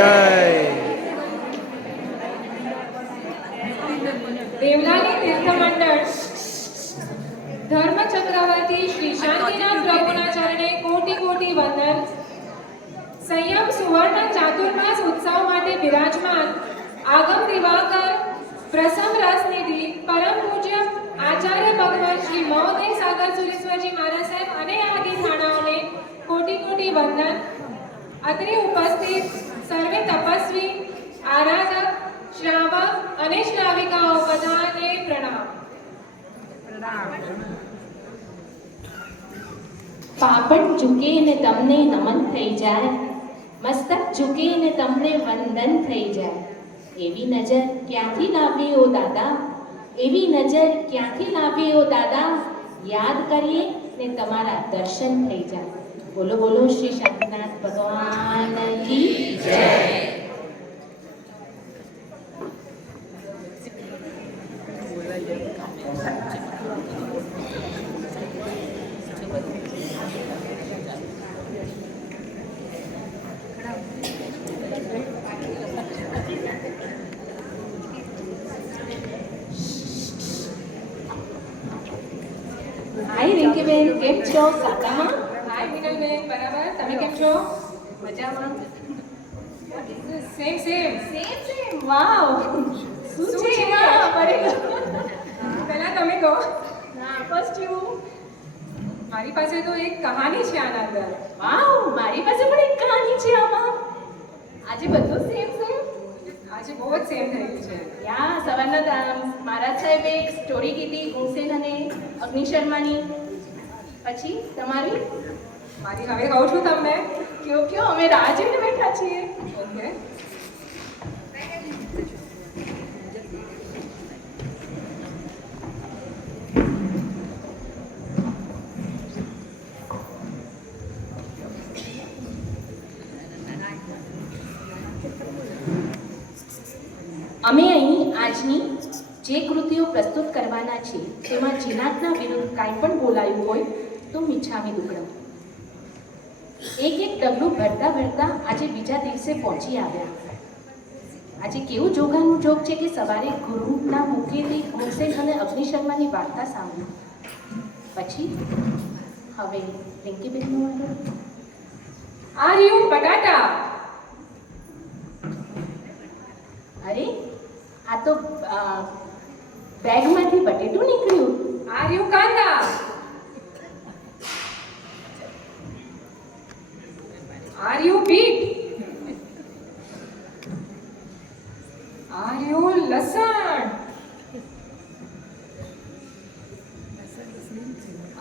જય દેવલાલી તીર્થ મંડળ ધર્મ ચક્રવર્તી શ્રી શાંતિનાથ પ્રભુના ચરણે કોટી કોટી વંદન. સંયમ સુવર્ણ ચાતુર્માસ ઉત્સવ માટે બિરાજમાન. આગમ દિવાકર પ્રસમ રાજનીતિ પરમ પૂજ્ય આચાર્ય ભગવાન શ્રી મહોદય સાગર સુરેશ્વરજી મહારાજ સાહેબ અને આદિ થાણાઓને કોટી કોટી વંદન. અત્રે ઉપસ્થિત સર્વે તપસ્વી, આરાધક, શ્રાવક અને શ્રાવિકાઓ બધાને પ્રણામ. પાપણ ઝૂકે ને તમને નમન થઈ જાય, મસ્તક ઝૂકે ને તમને વંદન થઈ જાય. એવી નજર ક્યાંથી લાવી ઓ દાદા? એવી નજર ક્યાંથી લાવી ઓ દાદા? યાદ કરીએ ને તમારા દર્શન થઈ જાય. બોલો બોલો શ્રી શાંતિનાથ ભગવાન કી જય? હાય રિંકીબેન કેમ છો? સાતામાં હાય મિનલબેન બરાબર તમે કેમ છો? મજામાં? Same same same same wow શું છે? એમાં? પડી પહેલા તમે કહો. હા ફર્સ્ટ યુ મારી પાસે તો એક કહાની છે આના અંદર. વાવ મારી પાસે પણ એક કહાની છે આમાં. આજે બધું સેમ સેમ આજે બહુ જ સેમ થઈ ગયું છે. યા સવારના મહારાજ સાહેબે એક સ્ટોરી કીધી ગુણસેન અને અગ્નિ શર્માની પછી તમારી? મારી હવે કહું છું તમને કયો કયો અમે રાહ જોઈને બેઠા છીએ. ઓકે. અમે અહીં આજની જે કૃતિઓ પ્રસ્તુત કરવાના છે તેમાં જીનાતના વિરુદ્ધ કાંઈ પણ બોલાયું હોય તો મિચ્છામી દુકડમ ડગલું ભરતા ભરતા આજે બીજા દિવસે પહોંચી આવ્યા. આજે કેવું જોગાનું જોગ છે કે સવારે ગુરુના મુખેથી હુસેન અને અગ્નિ શર્માની વાર્તા સાંભળી. પછી હવે રિંકીબેનનો આ રહ્યું બટાટા. અરે, આ તો બેગમાંથી બટેટું નીકળ્યું. આ રહ્યું કાંદા આ રહ્યું બીટ આ રહ્યું લસણ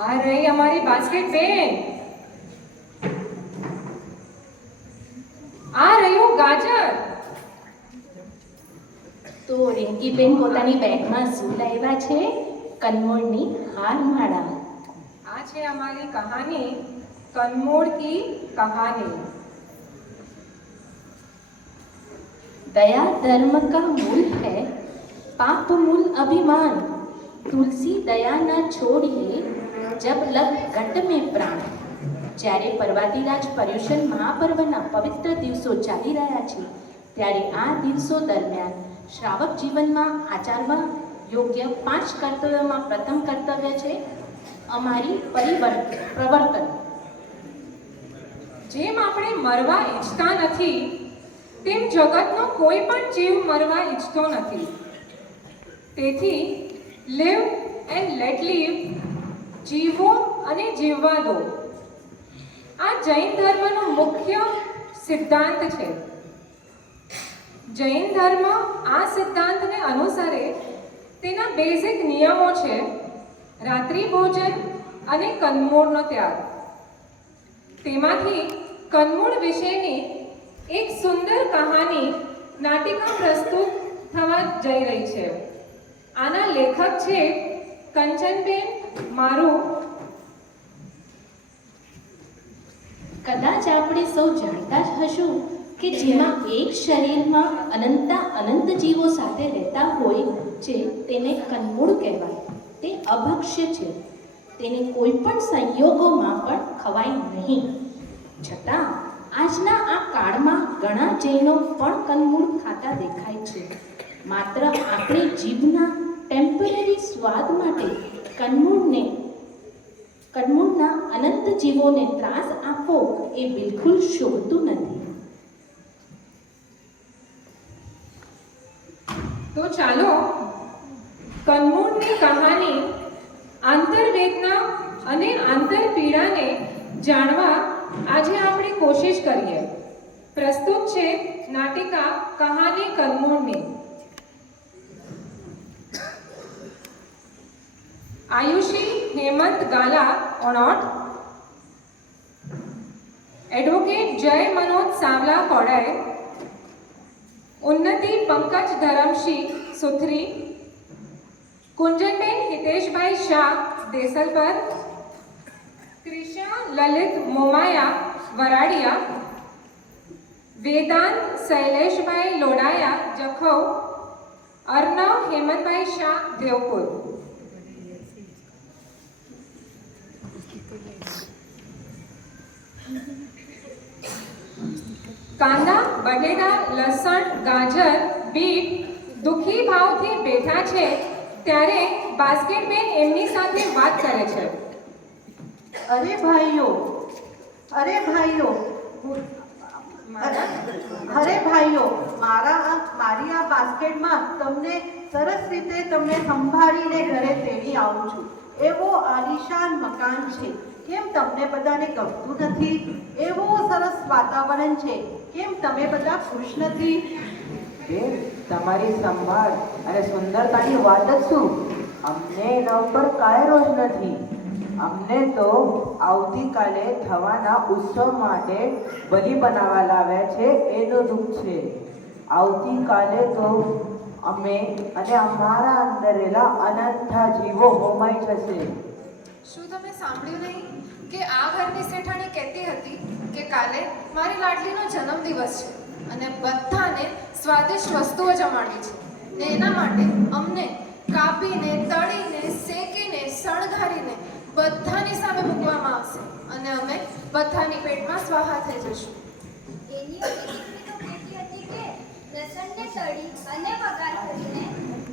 આ રહી અમારી બાસ્કેટ પેન આ રહ્યું ગાજર તો રિંકીબેન પોતાની બેગમાં શું લાવ્યા છે કનમોળની હારમાળા આ છે અમારી કહાની કનમોડ કી કહાની दया धर्म का मूल है पाप मूल अभिमान तुलसी दया न छोड़िए जब लग घट में પ્રાણ જ્યારે પર્વતીરાજ પર્યુષણ મહાપર્વના પવિત્ર દિવસો ચાલી રહ્યા છે, ત્યારે આ દિવસો દરમિયાન શ્રાવક જીવનમાં આચરવા યોગ્ય પાંચ કર્તવ્યોમાં પ્રથમ કર્તવ્ય છે અમારી પરિવર્તન પ્રવર્તન. જેમ આપણે મરવા ઈચ્છતા નથી, તેમ જગતનો કોઈ પણ જીવ મરવા ઈચ્છતો નથી. તેથી લીવ એન્ડ લેટ લીવ જીવો અને જીવવા દો. આ જૈન ધર્મનો મુખ્ય સિદ્ધાંત છે. જૈન ધર્મ આ સિદ્ધાંતને અનુસરે તેના બેઝિક નિયમો છે, રાત્રિ ભોજન અને કનમૂળનો ત્યાગ. તેમાંથી કનમૂળ વિશેની એક સુંદર કહાની નાટિકા પ્રસ્તુત થવા જઈ રહી છે. આના લેખક છે કંચનબેન મારું કદાચ આપણે સૌ જાણતા જ હશું કે જેમાં એક શરીરમાં અનંતા અનંત જીવો સાથે રહેતા હોય છે તેને કનમૂળ કહેવાય. તે અભક્ષ્ય છે. તેને કોઈ પણ સંયોગોમાં પણ ખવાય નહીં. છતાં, આજના આ કાળમાં ઘણા જૈનો પણ કનમૂળ ખાતા દેખાય છે. માત્ર આપણે જીભના ટેમ્પરરી સ્વાદ માટે કંદમૂળને કંદમૂળના અનંત જીવોને ત્રાસ આપવો એ બિલકુલ શોભતું નથી. તો ચાલો કનમૂળની કહાની આંતરવેદના અને આંતરપીડાને જાણવા આજે આપણે કોશિશ કરીએ. પ્રસ્તુત છે નાટિકા કહાની કન્મૂળની આયુષી, હેમંત, ગાલા ઓણોટ એડવોકેટ જય મનોજ સાવલા કોડાય. ઉન્નતિ, પંકજ ધરમશી સુથરી. કુંજનબેન, હિતેશભાઈ શાહ, દેસલપર. ક્રિશા લલિત મોમાયા, વરાડિયા. વેદાંત, શૈલેષભાઈ લોડાયા, જખૌ. અર્ણવ હેમંતભાઈ શાહ, દેવપુર. કાંદા, બટેટા, લસણ, ગાજર, બીટ દુઃખી ભાવથી બેઠા છે ત્યારે બાસ્કેટમેન એમની સાથે વાત કરે છે. અરે ભાઈઓ અરે ભાઈઓ અરે ભાઈઓ, મારા મારી આ બાસ્કેટમાં તમને સરસ રીતે તમને સંભાળીને ઘરે તેડી આવું છું. એવો આલિશાન મકાન છે. કેમ તમને બધાને ગમતું નથી? એવું સરસ વાતાવરણ છે. કેમ તમે બધા ખુશ નથી? બેન તમારી સંભાળ અને સુંદરતાની વાત જ શું? અમને એના ઉપર કાંઈ રોજ નથી. અમને તો આવતીકાલે થવાના ઉત્સવ માટે બલી બનાવવા લાવ્યા છે એનું દુઃખ છે. આવતીકાલે તો અમે અને અમારા અંદર રહેલા અનંતા જીવો હોમાઈ જશે. શું તમે સાંભળ્યું નહીં કે આ ઘરની શેઠાણી કહેતી હતી? કે કાલે મારી લાડલીનો જન્મદિવસ છે અને બધાને સ્વાદિષ્ટ વસ્તુઓ જમાડવી છે. ને એના માટે અમને કાપીને તળીને શેકીને શણગારીને બધાની સામે મૂકવામાં આવશે અને અમે બધાની પેટમાં સ્વાહા થઈ જશું એની હતી કે લસણને તળી અને વઘાર કરીને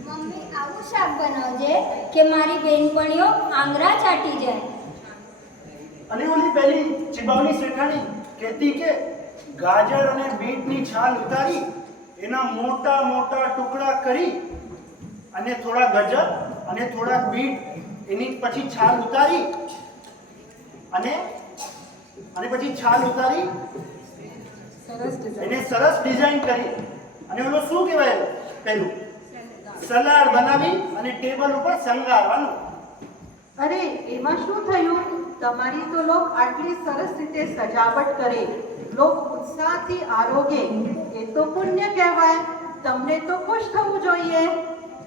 મમ્મી આવું શાક બનાવજે કે મારી બેનપણીઓ આંગળા ચાટી જાય. અને ઓલી પેલી ચિબાવની શેઠાણી કહેતી કે ગાજર અને બીટની છાલ ઉતારી એના મોટા મોટા ટુકડા કરી અને થોડા ગજર અને થોડા બીટ એની પછી છાલ ઉતારી અને અને પછી છાલ ઉતારી એને સરસ ડિઝાઇન કરી. અને ઓલું શું કહેવાય પેલું સલાડ બનાવી અને ટેબલ ઉપર શણગારવાનું. અરે એમાં શું થયું? તમારી તો લોક આટલી સરસ રીતે સજાવટ કરે. લોક ઉત્સાહથી આરોગે. એ તો પુણ્ય કહેવાય. તમને તો ખુશ થવું જોઈએ.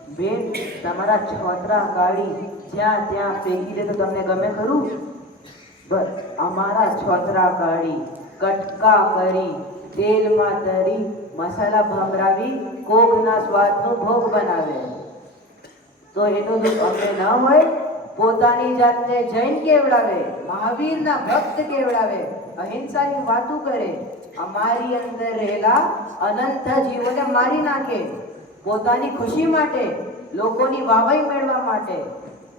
બેન, તમારા છોતરા ગાડી જ્યાં ત્યાં ફેંકી દે તો તમને ગમે ખરું? બસ, અમારા છોતરા ગાડી કટકા કરી તેલમાં તરી મસાલા ભમરાવી કોકના સ્વાદનો ભોગ બનાવે. તો એનું દુઃખ અમને ન હોય? પોતાની જાતને જૈન કેવડાવે, મહાવીરના ભક્ત કેવડાવે, અહિંસાની વાતો કરે, અમારી અંદર રહેલા અનંત જીવોને મારી નાખે, પોતાની ખુશી માટે, લોકોની વાવાઈ મેળવા માટે.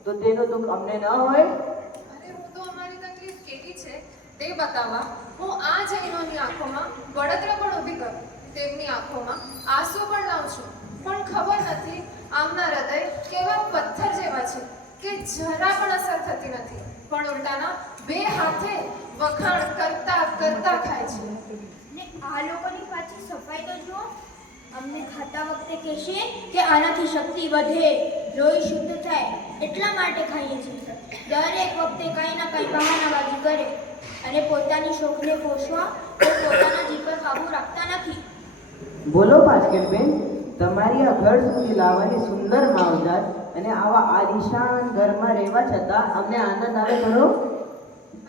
તો તેનું દુઃખ અમને ન હોય? હું તો અમારી તકલીફ કેવી છે તે બતાવવા. હું આ જૈનોની આંખોમાં બળતરા પણ ઊભી કરું. તેમની આંખોમાં આંસુ પણ લાવું છું. પણ ખબર નથી, આમના હૃદય કેવા પથ્થર જેવા છે. કે જરા પણ અસર થતી નથી. પણ ઉલટાના બે હાથે વખાણ કરતા કરતા ખાય છે. ને આ લોકોની પાછી સફાઈ તો જુઓ. અમને ખાતા વખતે કહેશે કે આનાથી શક્તિ વધે. લોહી શુદ્ધ થાય. એટલા માટે ખાઈએ છીએ. દરેક વખતે કંઈ ના કંઈ બહાનાબાજી કરે. અને પોતાની શોખને પોષવા તો પોતાના જીવ પર કાબુ રાખતા નથી. બોલો બાસ્કેટબેન તમારી આ ઘર સુધી લાવવાની સુંદર માવજાત અને આવા આલિશાન ઘરમાં રહેવા છતાં અમને આનંદ આવે ખરો?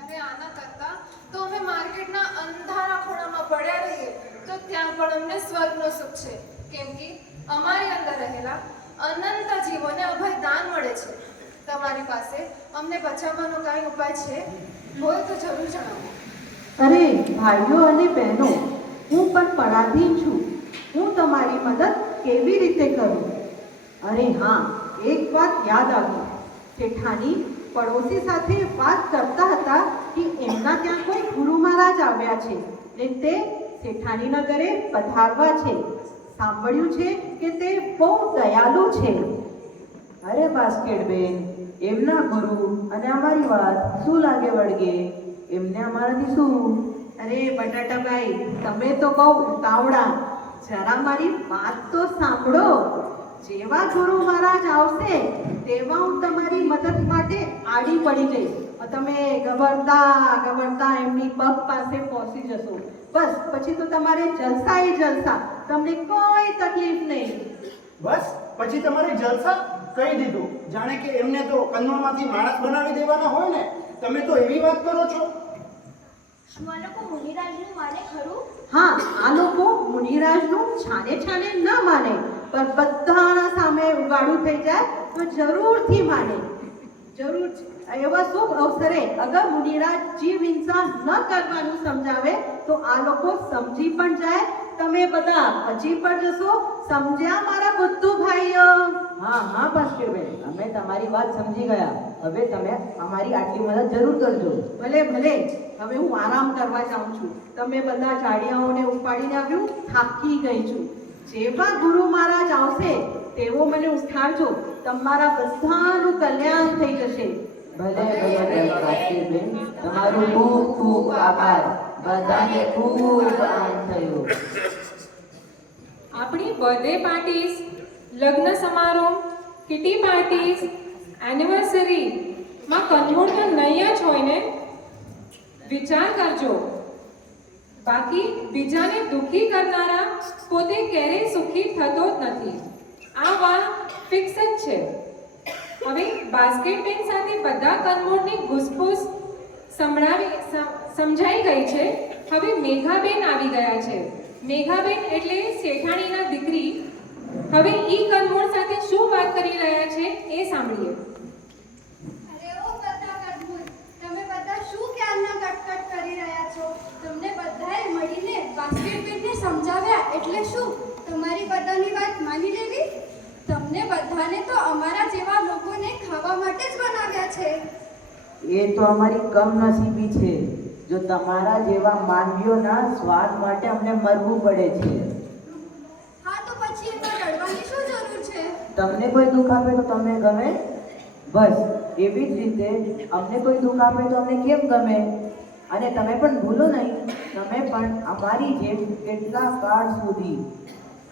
અને આના કરતા તો અમે માર્કેટના અંધારા ખૂણામાં પડ્યા રહીએ તો ત્યાં પણ અમને સ્વર્ગનો સુખ છે. કેમ કે અમારી અંદર રહેલા અનંત જીવોને અભય દાન મળે છે. તમારી પાસે અમને બચાવવાનો કાંઈ ઉપાય છે? હોય તો જરૂર જણાવો. અરે ભાઈઓ અને બહેનો હું પણ પરાધીન છું. હું તમારી મદદ કેવી રીતે કરું? અરે હા એક વાત યાદ આવી. શેઠાણી પડોશી સાથે વાત કરતા હતા કે એમના ત્યાં કોઈ ગુરુ મહારાજ આવ્યા છે. ને તે શેઠાણીના ઘરે પધારવા છે. સાંભળ્યું છે કે તે બહુ દયાલુ છે. અરે બાસ્કેટ બેન એમના ગુરુ અને અમારી વાત શું લાગે વળગે? એમને અમારાથી શું? અરે બટાટાભાઈ, તમે તો બહુ ઉતાવળા. જરા મારી વાત તો સાંભળો. જેવા ગુરુ મહારાજ આવશે તેવા હું તમારી મદદ માટે આડી પડી જઈશ. તમે ગબડતા ગબડતા એમની પગ પાસે પહોંચી જશો. બસ પછી તો તમારે જલસા એ જલસા. તમને કોઈ તકલીફ નહીં. બસ પછી તમારે જલસા કહી દીધું. જાણે કે એમને તો કન્વામાંથી માણસ બનાવી દેવાના હોય ને તમે તો એવી વાત કરો છો. શું આ લોકો મુનિરાજનું માને ખરું? હા આ લોકો મુનિરાજનું છાને છાને ન માને. પણ બધાના સામે ઉગાડું થઈ જાય તો જરૂરથી માને. જરૂર એવા શુભ અવસરે અગર મુનિરાજ જીવ હિંસા ન કરવાનું સમજાવે તો આ લોકો સમજી પણ જાય. તમે બધા હજી પણ જશો. સમજ્યા મારા બુદ્ધુ ભાઈઓ? હા હા બાસ્કેટ બેન. અમે તમારી વાત સમજી ગયા. હવે તમે અમારી આટલી મદદ જરૂર કરજો. ભલે ભલે. હવે હું આરામ કરવા જાઉં છું. તમે બધા જાડિયાઓને ઉપાડી આવ્યું થાકી ગઈ છું. જેવા ગુરુ મહારાજ આવશે તેવો મને ઉઠાડજો. તમારા બધાનું કલ્યાણ થઈ જશે. ભલે ભલે બાસ્કેટ તમારું ખૂબ ખૂબ આભાર. બધાને ખૂબ આનંદ થયો. આપણી બર્થડે પાર્ટીઝ લગ્ન સમારોહ કિટી પાર્ટીઝ એનિવર્સરી માં તો નહીં જ હોય ને વિચાર કરજો. બાકી બીજાને દુખી કરનારા પોતે ક્યારેય સુખી થતો જ નથી. આ વાત ફિક્સ જ છે. હવે બાસ્કેટ બેન સાથે બધા કનમોળની ઘૂસફૂસ સંભળાવી સમ- સમજાઈ ગઈ છે. હવે મેઘાબેન આવી ગયા છે. મેઘાબેન એટલે શેઠાણીના દીકરી. હવે ઈ કનમોળ સાથે શું વાત કરી રહ્યા છે એ સાંભળીએ અરે ઓ બધા કદમૂળ તમે બધા ક્યારના કટકટ કરી રહ્યા છો. તમને બધાએ મળીને બાસ્કેટબેનને સમજાવ્યા એટલે શું? તમારી બધાની વાત માની લેવી? તમને બધાને તો અમારા જેવા લોકોને ખાવા માટે જ બનાવ્યા છે. એ તો અમારી કમનસીબી છે. જો તમારા જેવા માનવીઓના સ્વાદ માટે અમને મરવું પડે છે. હા તો પછી એમાં રડવાની શું જરૂર છે? તમને કોઈ દુખ આપે તો તમે ગમે. બસ. એવી જ રીતે અમને કોઈ દુઃખ આપે તો અમને કેમ ગમે? અને તમે પણ ભૂલો નહીં. તમે પણ અમારી જેમ કેટલા કાળ સુધી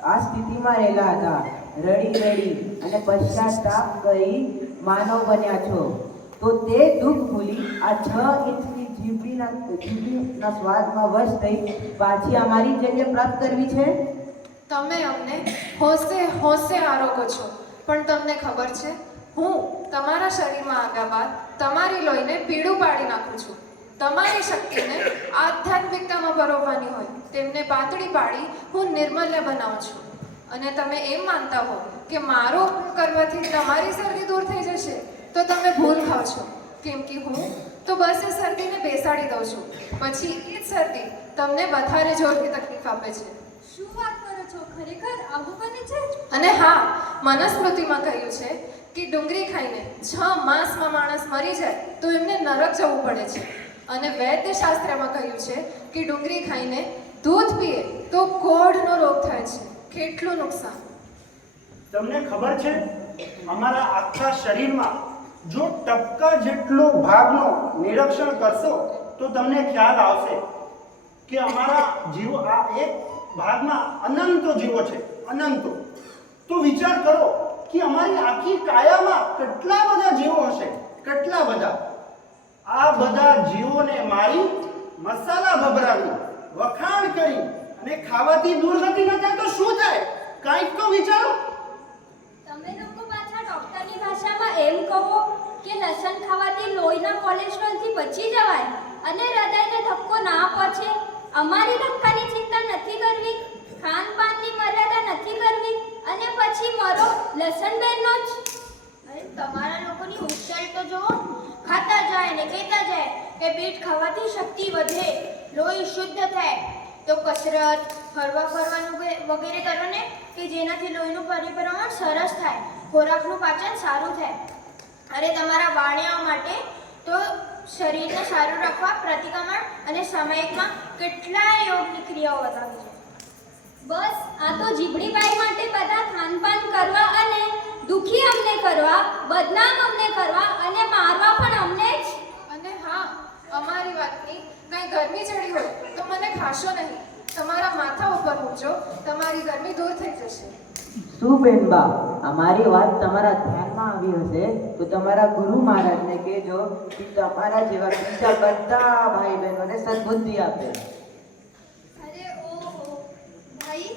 આ સ્થિતિમાં રહેલા હતા. રડી રડી અને પશ્ચાતાપ કરી માનવ બન્યા છો. તો તે દુઃખ ભૂલી આ છ ઇંચની જીભીના જીભડીના સ્વાદમાં વશ થઈ પાછી અમારી જગ્યા પ્રાપ્ત કરવી છે? તમે અમને હોશે હોશે આરોગો છો. પણ તમને ખબર છે હું તમારા શરીરમાં આવ્યા બાદ તમારી લોહીને પીળું પાડી નાખું છું. તમારી શક્તિને આધ્યાત્મિકતામાં પરોવવાની હોય તેમને પાતળી પાડી હું નિર્મલ્ય બનાવું છું. અને તમે એમ માનતા હો કે મારો ઉપયોગ કરવાથી તમારી શરદી દૂર થઈ જશે તો તમે ભૂલ ખાઓ છો. કેમ કે હું તો બસ એ શરદીને બેસાડી દઉં છું. પછી એ જ શરદી તમને વધારે જોરથી તકલીફ આપે છે. શું વાત કરો છો? ખરેખર આવું બને છે? અને હા મનસ્મૃતિમાં કહ્યું છે કે ડુંગળી ખાઈને છ માસમાં માણસ મરી જાય તો એમને નરક જવું પડે છે. અને વૈદ્ય શાસ્ત્રમાં કહ્યું છે કે ડુંગળી ખાઈને દૂધ પીએ તો કોઢનો રોગ થાય છે. કેટલું નુકસાન? તમને ખબર છે, અમારા આખા શરીરમાં જો ટપકા જેટલો ભાગનો નિરીક્ષણ કરશો તો તમને ખ્યાલ આવશે કે અમારા જીવો આ એક ભાગમાં અનંતો જીવો છે, અનંતો. તો વિચાર કરો કે અમારી આખી કાયામાં કેટલા બધા જીવો હશે? કેટલા બધા? આ બધા જીવોને મારી મસાલા ભભરાવી, વખાણ કરી અને ખાવાથી દૂર નથી થતા તો શું થાય? કાંઈક તો વિચારો. તમે લોકો પાછા ડોક્ટરની ભાષામાં એમ કહો કે લસણ ખાવાથી લોહીના કોલેસ્ટ્રોલથી બચી જવાય અને હૃદયને ધક્કો ના પહોંચે. અમારી ધક્કાની ચિંતા નથી કરવી. ખાનપાનની મર્યાદા નથી કરવી અને પછી મારો લસણ બેનનો જ. અરે, તમારા લોકોની ઉચ્ચારી તો જો, ખાતા જાય ને કહેતા જાય, કે પેટ ખાવાથી શક્તિ વધે, લોહી શુદ્ધ થાય, તો કસરત, ફરવા ફરવાનું વગેરે કરો ને, કે જેનાથી લોહીનું પરિભ્રમણ સરસ થાય, ખોરાકનું પાચન સારું થાય. અને તમારા વાણિયાઓ માટે તો શરીરને સારું રાખવા પ્રતિક્રમણ અને સામયિકમાં કેટલાય યોગની ક્રિયાઓ બતાવી છે. બસ આ તો જીબડીબાઈ માટે બધા ખાનપાન કરવા અને દુખી અમને કરવા બદનામ અમને કરવા અને મારવા પણ અમને જ. અને હા અમારી વાતની કંઈ ગરમી ચડી હોય તો મને ખાશો નહીં. તમારા માથા ઉપર મૂકજો તમારી ગરમી દૂર થઈ જશે. શું બેનબા અમારી વાત તમારા ધ્યાનમાં આવી હશે તો તમારા ગુરુ મહારાજને કહેજો કે તમારા જેવા બીજા બધા ભાઈ બહેનોને સદબુદ્ધિ આપે અરે ઓહો ભાઈ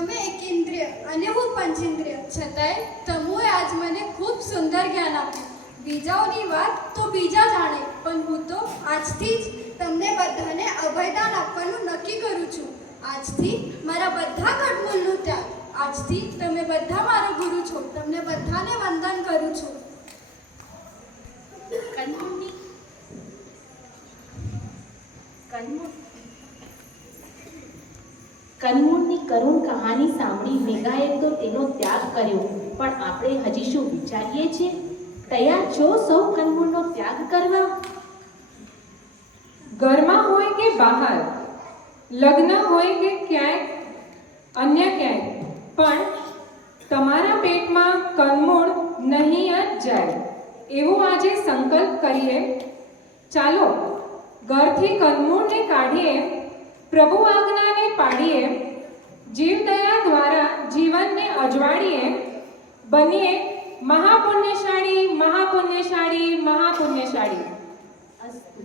તમે એક ઇન્દ્રિય અને હું પંચેન્દ્રિય છતાંય તમુએ આજ મને ખૂબ સુંદર જ્ઞાન આપ્યું. બીજાઓની વાત તો બીજા જાણે, પણ હું તો આજથી જ તમને બધાને અભયદાન આપવાનું નક્કી કરું છું. આજથી મારા બધા કટમૂલનું ત્યાગ. આજથી તમે બધા મારો ગુરુ છો. તમને બધાને વંદન કરું છું. કન્મુની કન્મુની કહાની સાંભળી મેઘાએ તો તેનો ત્યાગ કર્યો. પણ આપણે હજી શું વિચારીએ છીએ? તૈયાર છો સૌ કન્મુનો ત્યાગ કરવા? ઘરમાં હોય કે બહાર? લગ્ન હોય કે ક્યાંય? અન્ય ક્યાંય? પણ તમારા પેટમાં કનમૂળ નહીં જ જાય. એવો આજે સંકલ્પ કરીએ. ચાલો ઘરથી કનમૂળને કાઢીએ, પ્રભુ આજ્ઞાને પાડીએ જીવદયા દ્વારા જીવનને અજવાળીએ બનીએ મહાપુણ્યશાળી મહાપુણ્યશાળી મહાપુણ્યશાળી. અસ્તુ.